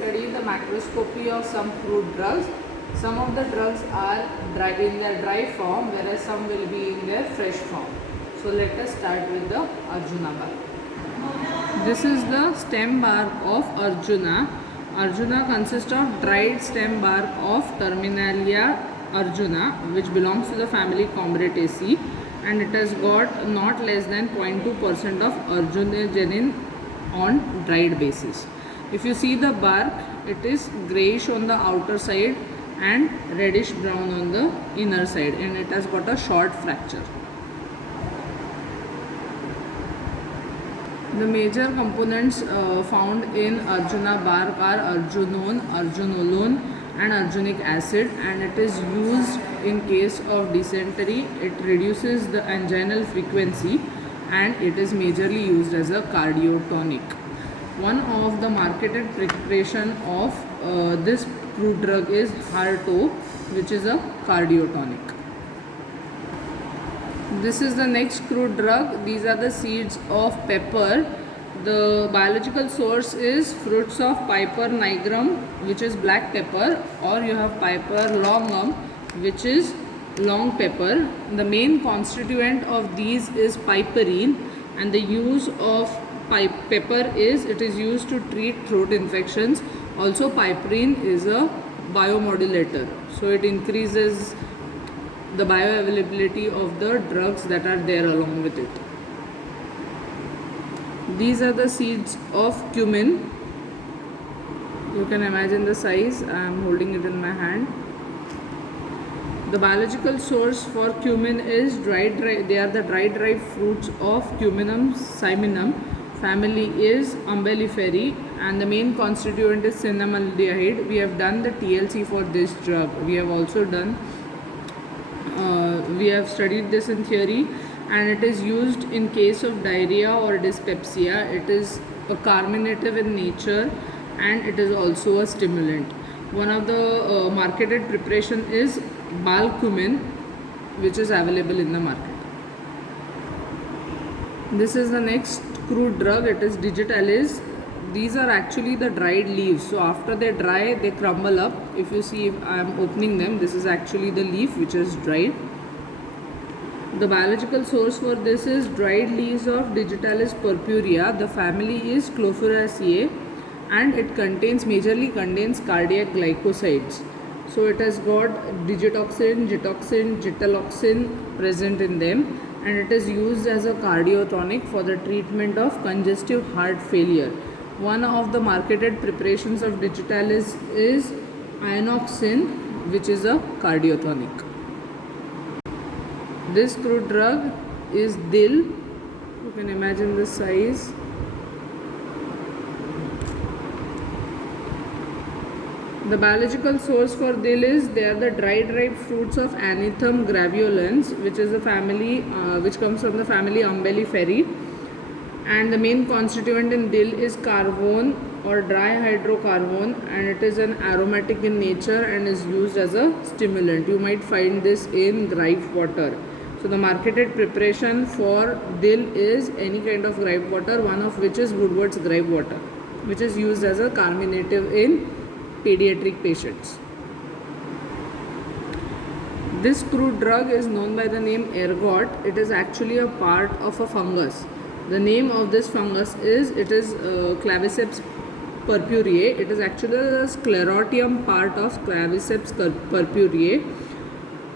study the macroscopy of some crude drugs. Some of the drugs are in their dry form, whereas some will be in their fresh form. So let us start with the Arjuna bark. This is the stem bark of Arjuna. Arjuna consists of dried stem bark of Terminalia Arjuna, which belongs to the family Combretaceae, and it has got not less than 0.2% of arjunogenin on dried basis. If you see the bark, it is greyish on the outer side and reddish brown on the inner side, and it has got a short fracture. The major components found in Arjuna bark are arjunone, arjunolone and arjunic acid, and it is used in case of dysentery. It reduces the anginal frequency and it is majorly used as a cardiotonic. One of the marketed preparation of this crude drug is Harto, which is a cardiotonic. This is the next crude drug. These are the seeds of pepper. The biological source is fruits of Piper nigrum, which is black pepper, or you have Piper longum, which is long pepper. The main constituent of these is piperine, and the use of pepper is it is used to treat throat infections. Also, piperine is a biomodulator, so it increases the bioavailability of the drugs that are there along with it. These are the seeds of cumin. You can imagine the size. I am holding it in my hand. The biological source for cumin is they are the dried fruits of Cuminum cyminum. Family is Umbelliferae, and the main constituent is cinnamaldehyde. We have done the TLC for this drug. We have also done we have studied this in theory, and it is used in case of diarrhea or dyspepsia. It is a carminative in nature and it is also a stimulant. One of the marketed preparation is Balcumin, which is available in the market. This is the next crude drug. It is Digitalis. These are actually the dried leaves. So after they dry, they crumble up. If you see, if I am opening them, this is actually the leaf which is dried. The biological source for this is dried leaves of Digitalis purpurea. The family is Clofuraceae, and it majorly contains cardiac glycosides. So it has got digitoxin, gitoxin, gitaloxin present in them, and it is used as a cardiotonic for the treatment of congestive heart failure. One of the marketed preparations of Digitalis is ionoxin, which is a cardiotonic. This crude drug is Dil. You can imagine the size. The biological source for Dil is they are the dried fruits of Anethum graveolens, which is the family which comes from the family Umbelliferae, and the main constituent in Dil is carvone or dry hydrocarbon, and it is an aromatic in nature and is used as a stimulant. You might find this in gripe water. So the marketed preparation for Dil is any kind of gripe water, one of which is Woodward's gripe water, which is used as a carminative in pediatric patients. This crude drug is known by the name ergot. It is actually a part of a fungus. The name of this fungus is Claviceps purpureae. It is actually the sclerotium part of Claviceps purpureae.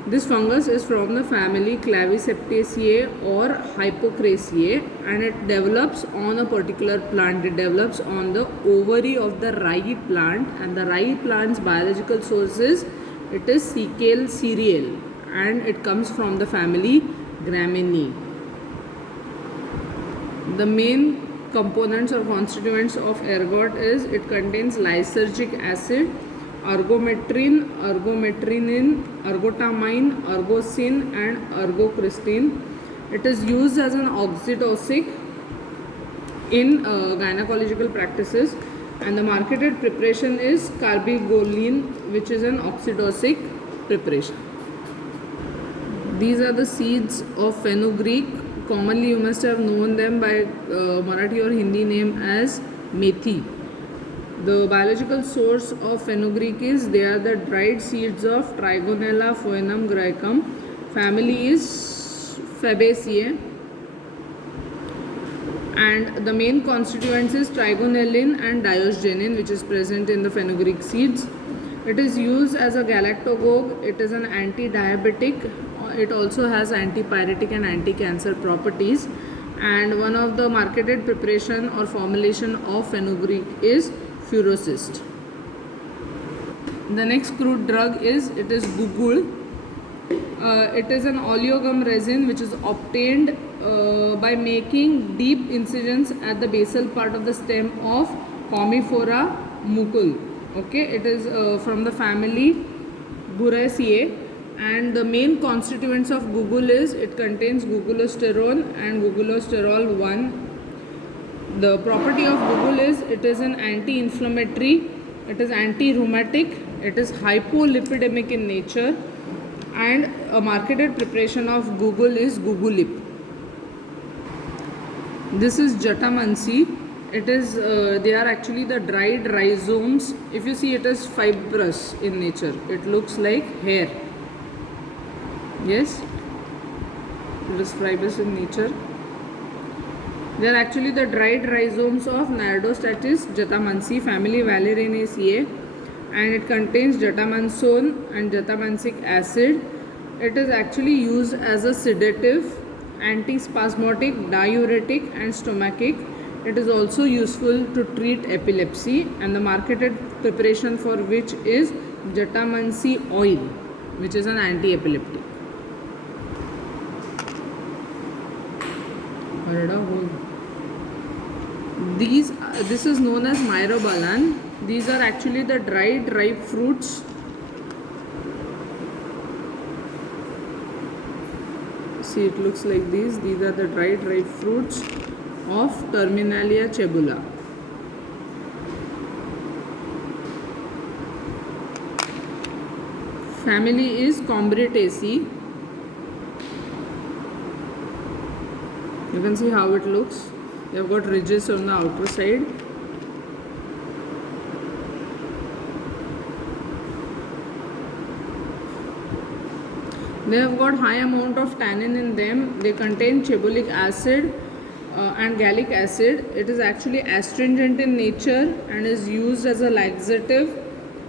This fungus is from the family Claviceptaceae or Hypocraceae, and it develops on a particular plant. It develops on the ovary of the rye plant, and the rye plant's biological source is Secale cereal, and it comes from the family Gramineae. The main components or constituents of ergot is it contains lysergic acid, ergometrine, ergometrinin, ergotamine, ergocin and ergocristin. It is used as an oxidosic in gynecological practices, and the marketed preparation is carbigolene, which is an oxidosic preparation. These are the seeds of fenugreek. Commonly you must have known them by Marathi or Hindi name as methi. The biological source of fenugreek is, they are the dried seeds of Trigonella phoenum graecum. Family is Fabaceae, and the main constituents is trigonellin and diosgenin, which is present in the fenugreek seeds. It is used as a galactagogue. It is an anti-diabetic. It also has antipyretic and anti-cancer properties. And one of the marketed preparation or formulation of fenugreek is Furocyst. The next crude drug is, it is Gugul. It is an oleogum resin which is obtained by making deep incisions at the basal part of the stem of Commiphora mucul. Okay, it is from the family Buraceae, and the main constituents of Gugul is, it contains gugulosterone and gugulosterol 1. The property of Gugul is, it is an anti-inflammatory, it is anti-rheumatic, it is hypolipidemic in nature, and a marketed preparation of Gugul is Gugulip. This is Jatamansi. It is, they are actually the dried rhizomes. If you see, it is fibrous in nature. It looks like hair. Yes, it is fibrous in nature. They are actually the dried rhizomes of Nardostachys jatamansi, family Valerianaceae, and it contains jatamansone and jatamansic acid. It is actually used as a sedative, antispasmodic, diuretic, and stomachic. It is also useful to treat epilepsy, and the marketed preparation for which is jatamansi oil, which is an anti-epileptic. This is known as myrobalan. These are actually the dried ripe fruits. See, it looks like these. These are the dried ripe fruits of Terminalia chebula. Family is Combretaceae. You can see how it looks. They have got ridges on the outer side. They have got high amount of tannin in them. They contain chebulic acid and gallic acid. It is actually astringent in nature and is used as a laxative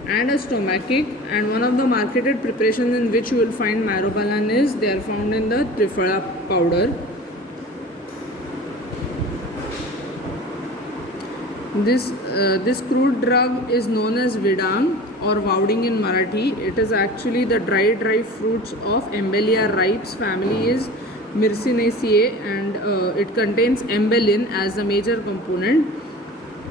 and a stomachic. And one of the marketed preparations in which you will find myrobalan is, they are found in the Triphala powder. This crude drug is known as Vidang or Vauding in Marathi. It is actually the dried ripe fruits of Embellia ripes. Family is Myrcinaceae, and it contains embellin as the major component.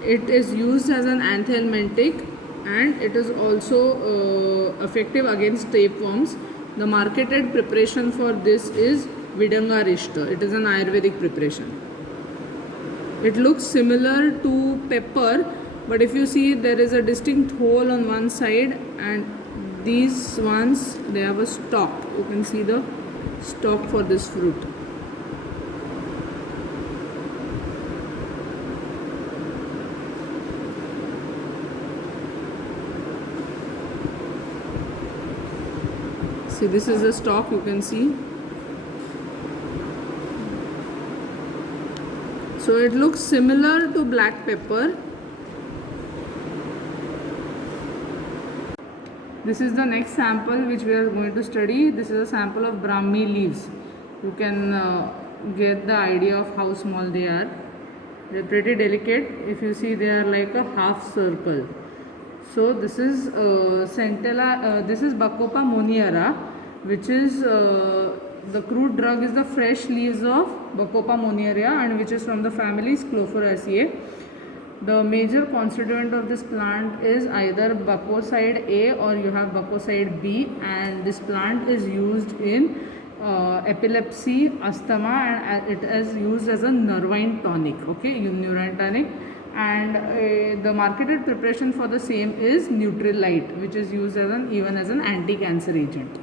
It is used as an anthelmintic, and it is also effective against tapeworms. The marketed preparation for this is Vidangarishta. It is an Ayurvedic preparation. It looks similar to pepper, but if you see, there is a distinct hole on one side, and these ones, they have a stalk. You can see the stalk for this fruit. See, this is the stalk, you can see. So it looks similar to black pepper. This is the next sample which we are going to study. This is a sample of Brahmi leaves. You can get the idea of how small they are. They are pretty delicate. If you see, they are like a half circle. So this is Centella. This is Bacopa moniara, which is the crude drug is the fresh leaves of Bacopa moniaria, and which is from the family Sclerophoraceae. The major constituent of this plant is either Bacoside A or you have Bacoside B, and this plant is used in epilepsy, asthma, and it is used as a nervine tonic. Okay, neurine tonic. And the marketed preparation for the same is Nutrilite, which is used as even as an anti-cancer agent.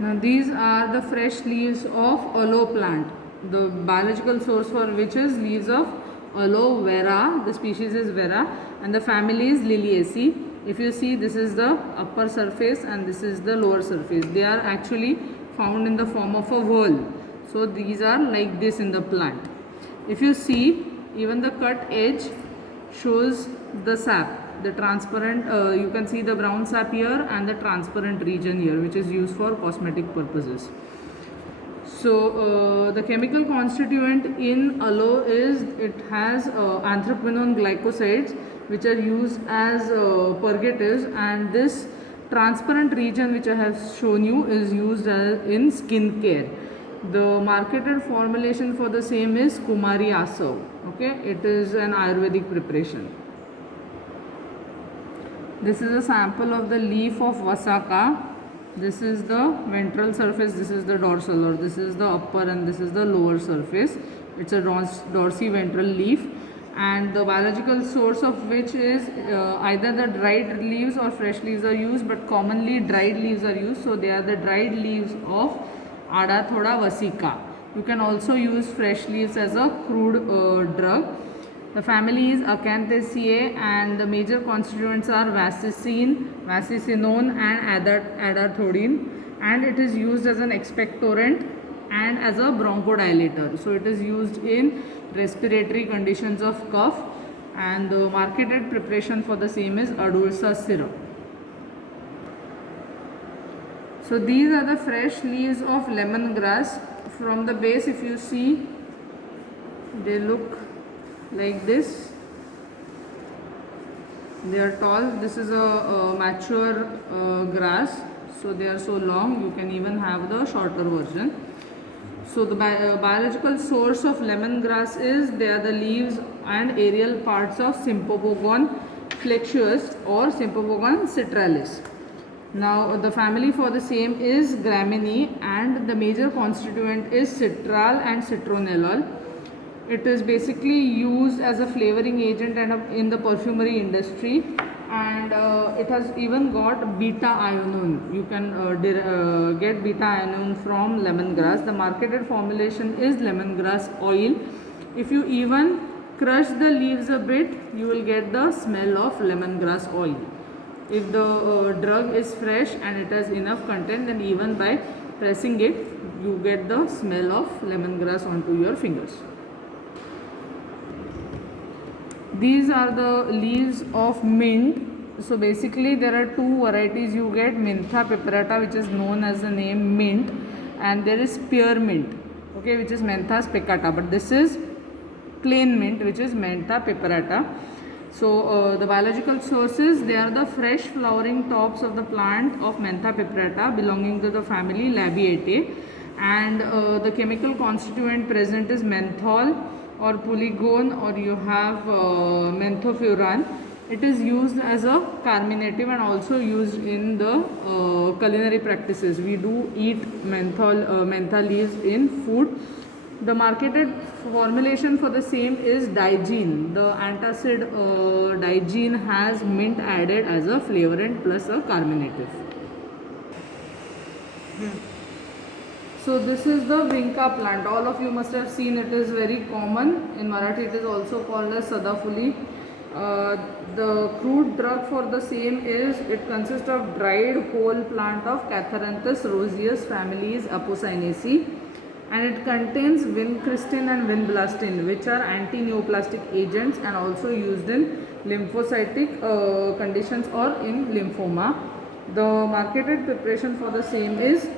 Now these are the fresh leaves of aloe plant, the biological source for which is leaves of aloe vera. The species is vera and the family is Liliaceae. If you see, this is the upper surface and this is the lower surface. They are actually found in the form of a whorl. So these are like this in the plant. If you see, even the cut edge shows the sap, the transparent, you can see the brown sap here and the transparent region here, which is used for cosmetic purposes. So the chemical constituent in aloe is, it has anthraquinone glycosides, which are used as purgatives, and this transparent region which I have shown you is used as in skin care. The marketed formulation for the same is Kumari Asav. Okay, it is an Ayurvedic preparation. This is a sample of the leaf of Vasaka. This is the ventral surface, this is the dorsal, or this is the upper and this is the lower surface. It's a dorsiventral leaf, and the biological source of which is either the dried leaves or fresh leaves are used, but commonly dried leaves are used. So they are the dried leaves of Adathoda vasica. You can also use fresh leaves as a crude drug. The family is Acanthaceae and the major constituents are vasicine, vasicinone and adathodine, and it is used as an expectorant and as a bronchodilator. So it is used in respiratory conditions of cough, and the marketed preparation for the same is Adulsa syrup. So these are the fresh leaves of lemongrass. From the base, if you see, they look like this. They are tall. This is a mature grass, so they are so long. You can even have the shorter version. So the biological source of lemongrass is, they are the leaves and aerial parts of Symphopogon flexuous or Symphopogon citralis. Now the family for the same is Gramineae, and the major constituent is citral and citronellol. It is basically used as a flavoring agent and in the perfumery industry, and it has even got beta-ionone. You can get beta-ionone from lemongrass. The marketed formulation is lemongrass oil. If you even crush the leaves a bit, you will get the smell of lemongrass oil. If the drug is fresh and it has enough content, then even by pressing it, you get the smell of lemongrass onto your fingers. These are the leaves of mint. So basically there are two varieties you get, Mentha peperata, which is known as the name mint, and there is spearmint, okay, which is Mentha speckata, but this is plain mint, which is Mentha peperata. So the biological sources, they are the fresh flowering tops of the plant of Mentha peperata belonging to the family Labiatae, and the chemical constituent present is menthol or puligone, or you have menthofuran. It is used as a carminative and also used in the culinary practices. We do eat mentha leaves in food. The marketed formulation for the same is Digene. The antacid Digene has mint added as a flavorant plus a carminative. So this is the Vinca plant. All of you must have seen, it is very common. In Marathi it is also called as Sadafuli. The crude drug for the same is, it consists of dried whole plant of Catharanthus roseus families Apocynaceae, and it contains vincristine and vinblastine, which are anti-neoplastic agents and also used in lymphocytic conditions or in lymphoma. The marketed preparation for the same is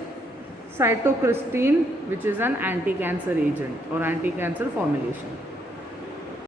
cytocristine, which is an anti-cancer agent or anti-cancer formulation.